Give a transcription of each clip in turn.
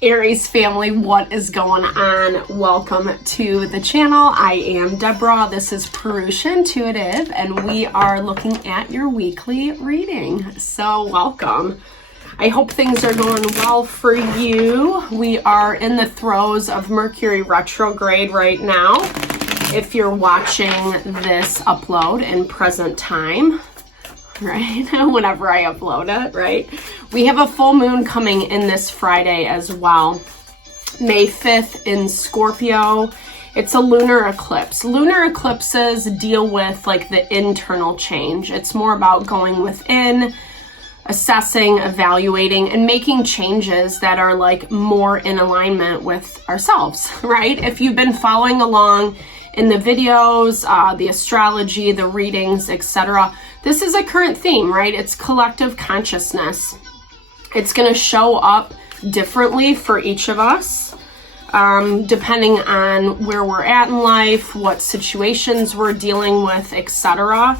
Aries family, what is going on? Welcome to the channel. I am Deborah. This is Purusha Intuitive, and we are looking at your weekly reading. So welcome. I hope things are going well for you. We are in the throes of Mercury retrograde right now. If you're watching this upload in present time, right? Whenever I upload it, right? We have a full moon coming in this Friday as well. May 5th in Scorpio. It's a lunar eclipse. Lunar eclipses deal with like the internal change. It's more about going within, assessing, evaluating, and making changes that are like more in alignment with ourselves, right? If you've been following along in the videos, the astrology, the readings, etc., this is a current theme, right? It's collective consciousness. It's going to show up differently for each of us, depending on where we're at in life, what situations we're dealing with, etc.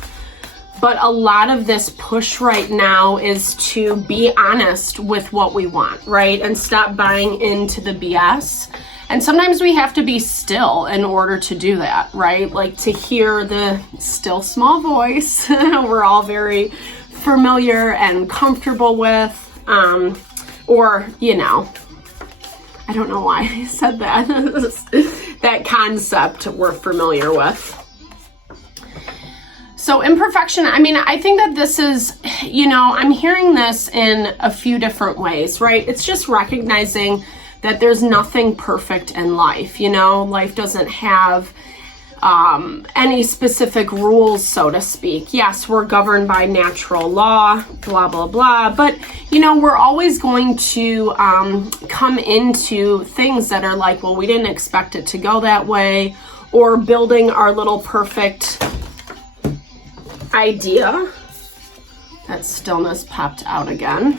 But a lot of this push right now is to be honest with what we want, right? And stop buying into the BS. And sometimes we have to be still in order to do that, right? Like to hear the still small voice we're all very familiar and comfortable with, or, you know, I don't know why I said that, that concept we're familiar with. So imperfection, I mean, I think that this is, you know, I'm hearing this in a few different ways, right? It's just recognizing that there's nothing perfect in life, you know? Life doesn't have any specific rules, so to speak. Yes, we're governed by natural law, blah, blah, blah. But, you know, we're always going to come into things that are like, well, we didn't expect it to go that way, or building our little perfect idea. That stillness popped out again.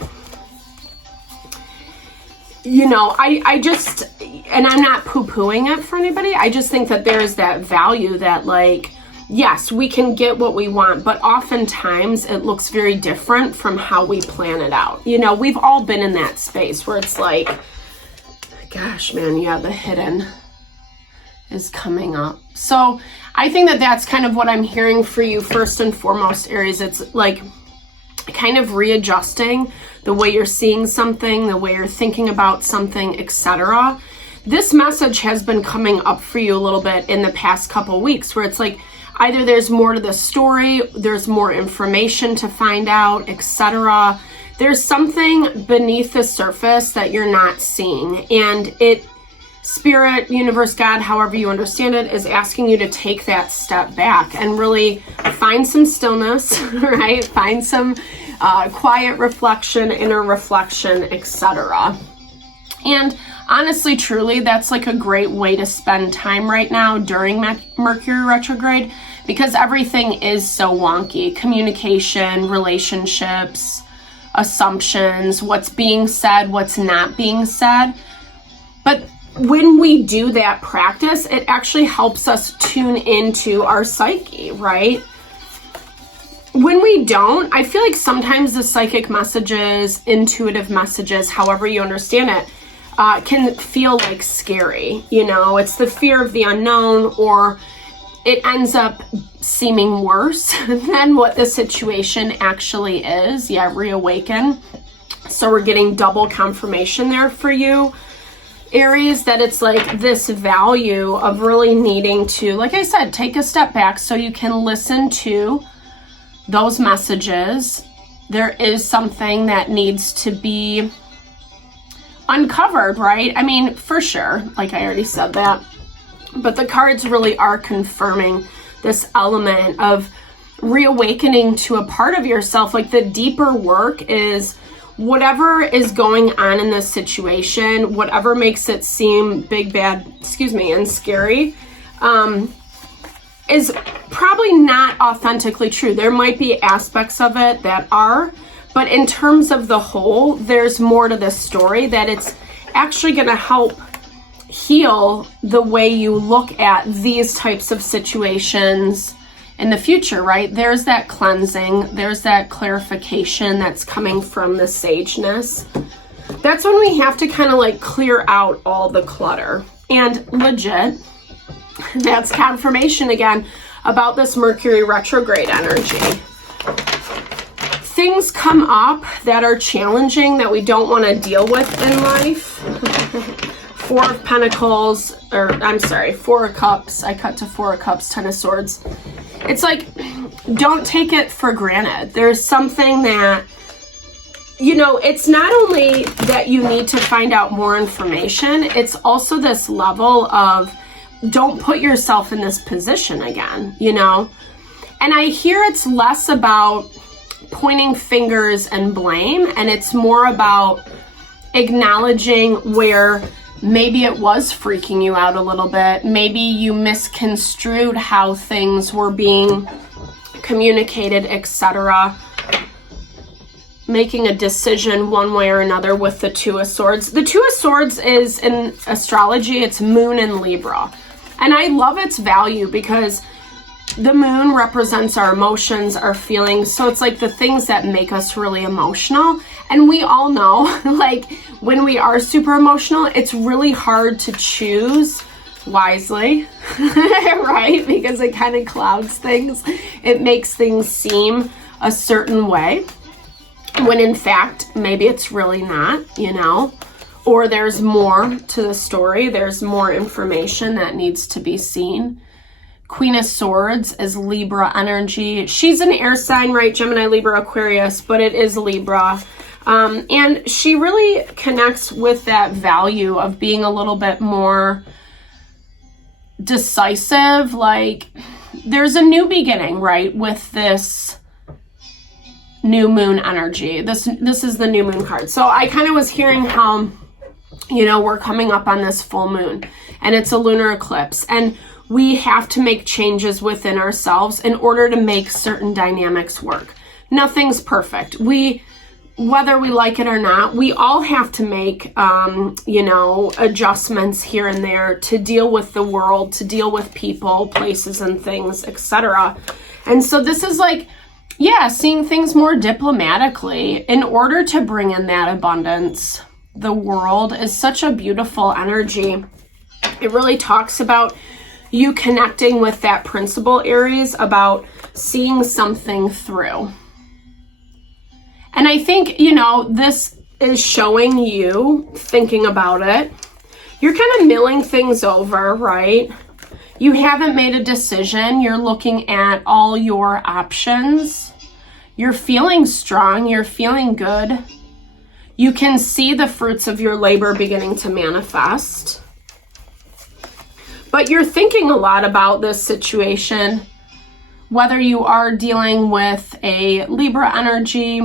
You know, I just, and I'm not poo-pooing it for anybody, I just think that there's that value that, like, yes, we can get what we want, but oftentimes it looks very different from how we plan it out. You know, we've all been in that space where it's like, gosh, man, yeah, the hidden is coming up. So I think that that's kind of what I'm hearing for you first and foremost, Aries. It's like kind of readjusting the way you're seeing something, the way you're thinking about something, etc. This message has been coming up for you a little bit in the past couple weeks, where it's like either there's more to the story, there's more information to find out, etc. There's something beneath the surface that you're not seeing, and it, Spirit, universe, God, however you understand it, is asking you to take that step back and really find some stillness, right? Find some quiet reflection, inner reflection, etc. And honestly, truly, that's like a great way to spend time right now during Mercury retrograde, because everything is so wonky. Communication, relationships, assumptions, what's being said, what's not being said. But when we do that practice, it actually helps us tune into our psyche, right? When we don't, I feel like sometimes the psychic messages, intuitive messages, however you understand it, can feel like scary. You know, it's the fear of the unknown, or it ends up seeming worse than what the situation actually is. Yeah, reawaken. So we're getting double confirmation there for you, Aries, that it's like this value of really needing to, like I said, take a step back so you can listen to those messages. There is something that needs to be uncovered, right? I mean, for sure, like I already said that, but the cards really are confirming this element of reawakening to a part of yourself. Like the deeper work is whatever is going on in this situation, whatever makes it seem big, bad, and scary, is probably not authentically true. There might be aspects of it that are, but in terms of the whole, there's more to this story, that it's actually going to help heal the way you look at these types of situations in the future, right? There's that cleansing, there's that clarification that's coming from the sageness. that's when we have to kind of like clear out all the clutter. And legit, that's confirmation again about this Mercury retrograde energy. Things come up that are challenging that we don't want to deal with in life. Four of Pentacles, or I'm sorry, Four of Cups. I cut to Four of Cups, Ten of Swords. It's like, don't take it for granted. There's something that, you know, it's not only that you need to find out more information, it's also this level of don't put yourself in this position again, you know? And I hear it's less about pointing fingers and blame, and it's more about acknowledging where maybe it was freaking you out a little bit. Maybe you misconstrued how things were being communicated, etc. Making a decision one way or another with the Two of Swords. The Two of Swords is, in astrology, it's Moon in Libra. And I love its value because the moon represents our emotions, our feelings. So it's like the things that make us really emotional. And we all know, like, when we are super emotional, it's really hard to choose wisely, right? Because it kind of clouds things. It makes things seem a certain way, when in fact, maybe it's really not, you know? Or there's more to the story. There's more information that needs to be seen. Queen of Swords is Libra energy. She's an air sign, right? Gemini, Libra, Aquarius, but it is Libra. And she really connects with that value of being a little bit more decisive. Like, there's a new beginning, right? With this new moon energy. This is the new moon card. So I kind of was hearing how, you know, we're coming up on this full moon and it's a lunar eclipse, and we have to make changes within ourselves in order to make certain dynamics work. Nothing's perfect. Whether we like it or not, we all have to make, you know, adjustments here and there to deal with the world, to deal with people, places, and things, etc. And so this is like, yeah, seeing things more diplomatically in order to bring in that abundance. The world is such a beautiful energy. It really talks about you connecting with that principal Aries, about seeing something through. And I think, you know, this is showing you thinking about it. You're kind of milling things over, right? You haven't made a decision. You're looking at all your options. You're feeling strong. You're feeling good. You can see the fruits of your labor beginning to manifest. But you're thinking a lot about this situation, whether you are dealing with a Libra energy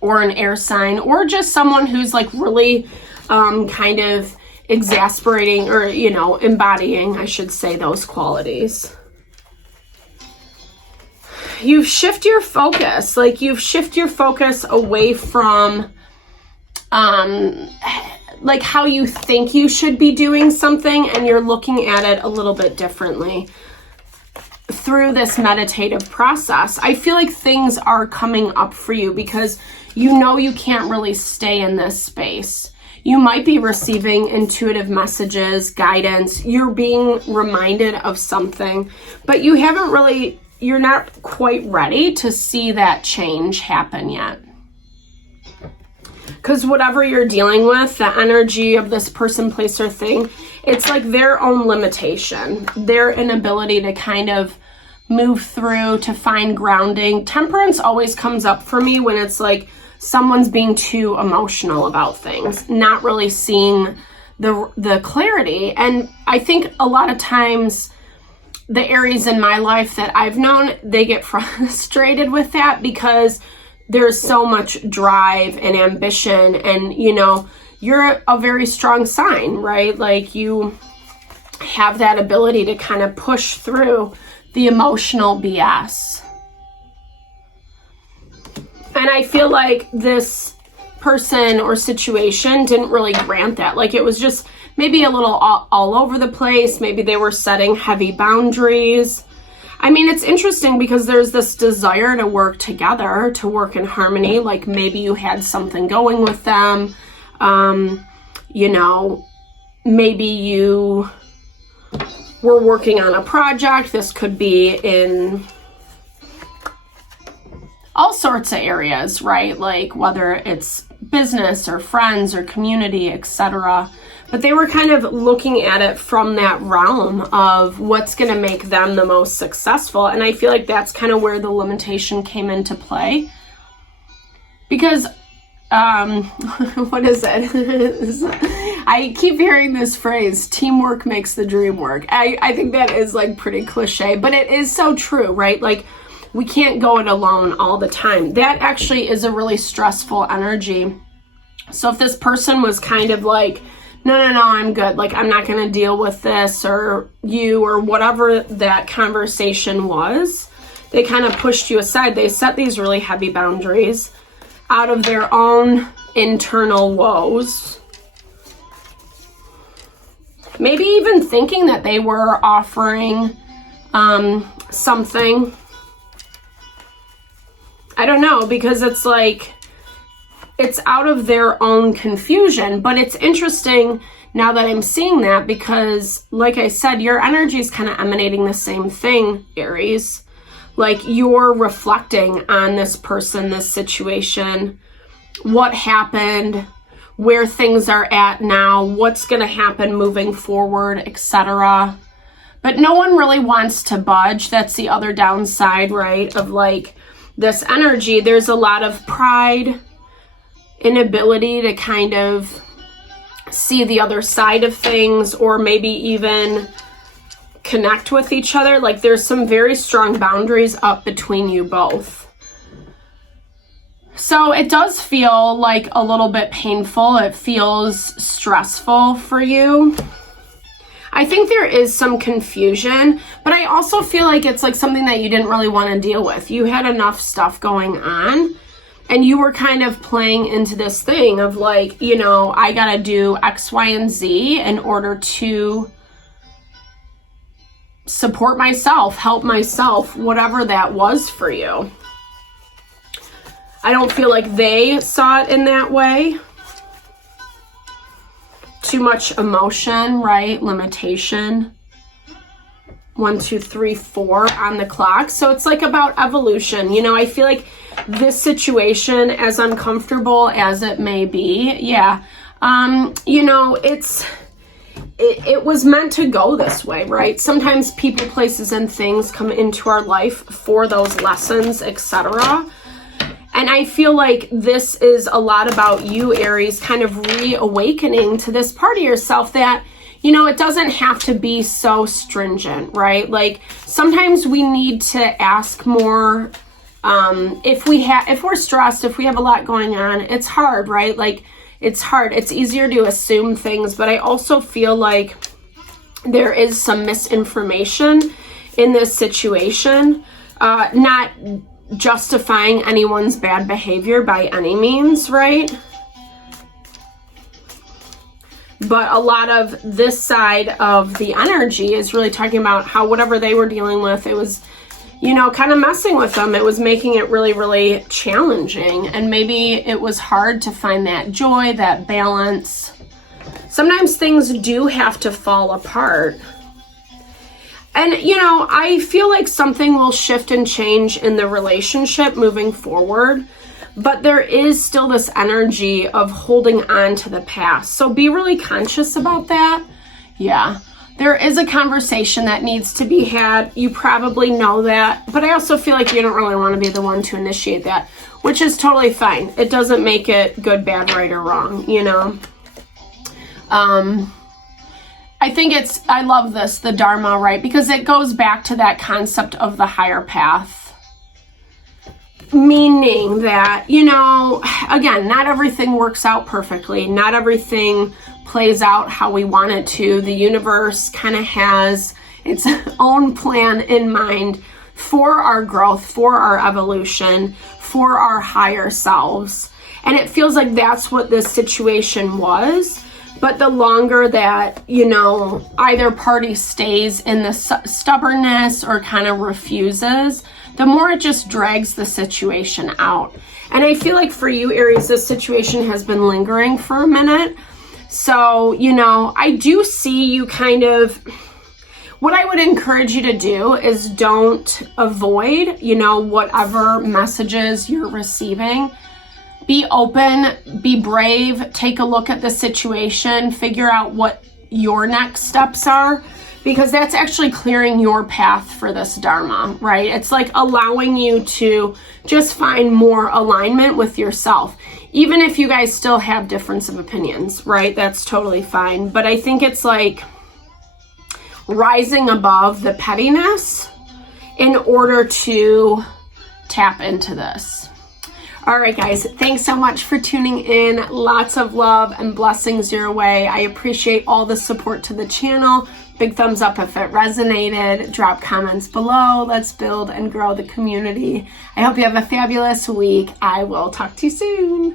or an air sign, or just someone who's like really kind of exasperating, or, you know, embodying, I should say, those qualities. You've shifted your focus, like you've shifted your focus away from like how you think you should be doing something, and you're looking at it a little bit differently through this meditative process. I feel like things are coming up for you because you know you can't really stay in this space. You might be receiving intuitive messages, guidance. You're being reminded of something, but you haven't really, you're not quite ready to see that change happen yet. Because whatever you're dealing with, the energy of this person, place, or thing, it's like their own limitation, their inability to kind of move through, to find grounding. Temperance always comes up for me when it's like someone's being too emotional about things, not really seeing the clarity. And I think a lot of times the Aries in my life that I've known, they get frustrated with that because there's so much drive and ambition, and, you know, you're a very strong sign, right? Like you have that ability to kind of push through the emotional BS. And I feel like this person or situation didn't really grant that. Like it was just maybe a little all over the place. Maybe they were setting heavy boundaries. I mean, it's interesting because there's this desire to work together, to work in harmony. Like maybe you had something going with them. You know, maybe you were working on a project. This could be in all sorts of areas, right? Like whether it's business or friends or community, etc. But they were kind of looking at it from that realm of what's going to make them the most successful. And I feel like that's kind of where the limitation came into play. Because, what is it? I keep hearing this phrase, teamwork makes the dream work. I think that is like pretty cliche, but it is so true, right? Like, we can't go it alone all the time. That actually is a really stressful energy. So if this person was kind of like, no, I'm good. Like, I'm not going to deal with this or you or whatever that conversation was, they kind of pushed you aside. They set these really heavy boundaries out of their own internal woes. Maybe even thinking that they were offering something. I don't know, because it's like, it's out of their own confusion. But it's interesting now that I'm seeing that, because like I said, your energy is kind of emanating the same thing, Aries. Like you're reflecting on this person, this situation, what happened, where things are at now, what's going to happen moving forward, etc. But no one really wants to budge. That's the other downside, right? Of like, this energy, there's a lot of pride, inability to kind of see the other side of things, or maybe even connect with each other. Like there's some very strong boundaries up between you both. So it does feel like a little bit painful. It feels stressful for you. I think there is some confusion, but I also feel like it's like something that you didn't really want to deal with. You had enough stuff going on, and you were kind of playing into this thing of like, you know, I got to do X, Y, and Z in order to support myself, help myself, whatever that was for you. I don't feel like they saw it in that way. Too much emotion, right? Limitation. 1, 2, 3, 4 on the clock. So it's like about evolution. You know, I feel like this situation, as uncomfortable as it may be, you know, it was meant to go this way, right? Sometimes people, places, and things come into our life for those lessons, etc. And I feel like this is a lot about you, Aries, kind of reawakening to this part of yourself that, you know, it doesn't have to be so stringent, right? Like sometimes we need to ask more. If we're stressed, if we have a lot going on, it's hard, right? Like it's hard. It's easier to assume things, but I also feel like there is some misinformation in this situation. Not justifying anyone's bad behavior by any means, right? But a lot of this side of the energy is really talking about how whatever they were dealing with, it was, you know, kind of messing with them. It was making it really, really challenging. And maybe it was hard to find that joy, that balance. Sometimes things do have to fall apart. And, you know, I feel like something will shift and change in the relationship moving forward, but there is still this energy of holding on to the past. So be really conscious about that. Yeah, there is a conversation that needs to be had. You probably know that, but I also feel like you don't really want to be the one to initiate that, which is totally fine. It doesn't make it good, bad, right, or wrong, you know? I think I love this, the Dharma, right? Because it goes back to that concept of the higher path. Meaning that, you know, again, not everything works out perfectly. Not everything plays out how we want it to. The universe kind of has its own plan in mind for our growth, for our evolution, for our higher selves. And it feels like that's what this situation was. But the longer that, you know, either party stays in the stubbornness or kind of refuses, the more it just drags the situation out. And I feel like for you, Aries, this situation has been lingering for a minute. So, you know, I do see you kind of, what I would encourage you to do is don't avoid, you know, whatever messages you're receiving. Be open, be brave, take a look at the situation, figure out what your next steps are, because that's actually clearing your path for this Dharma, right? It's like allowing you to just find more alignment with yourself. Even if you guys still have difference of opinions, right? That's totally fine. But I think it's like rising above the pettiness in order to tap into this. All right, guys, thanks so much for tuning in. Lots of love and blessings your way. I appreciate all the support to the channel. Big thumbs up if it resonated. Drop comments below. Let's build and grow the community. I hope you have a fabulous week. I will talk to you soon.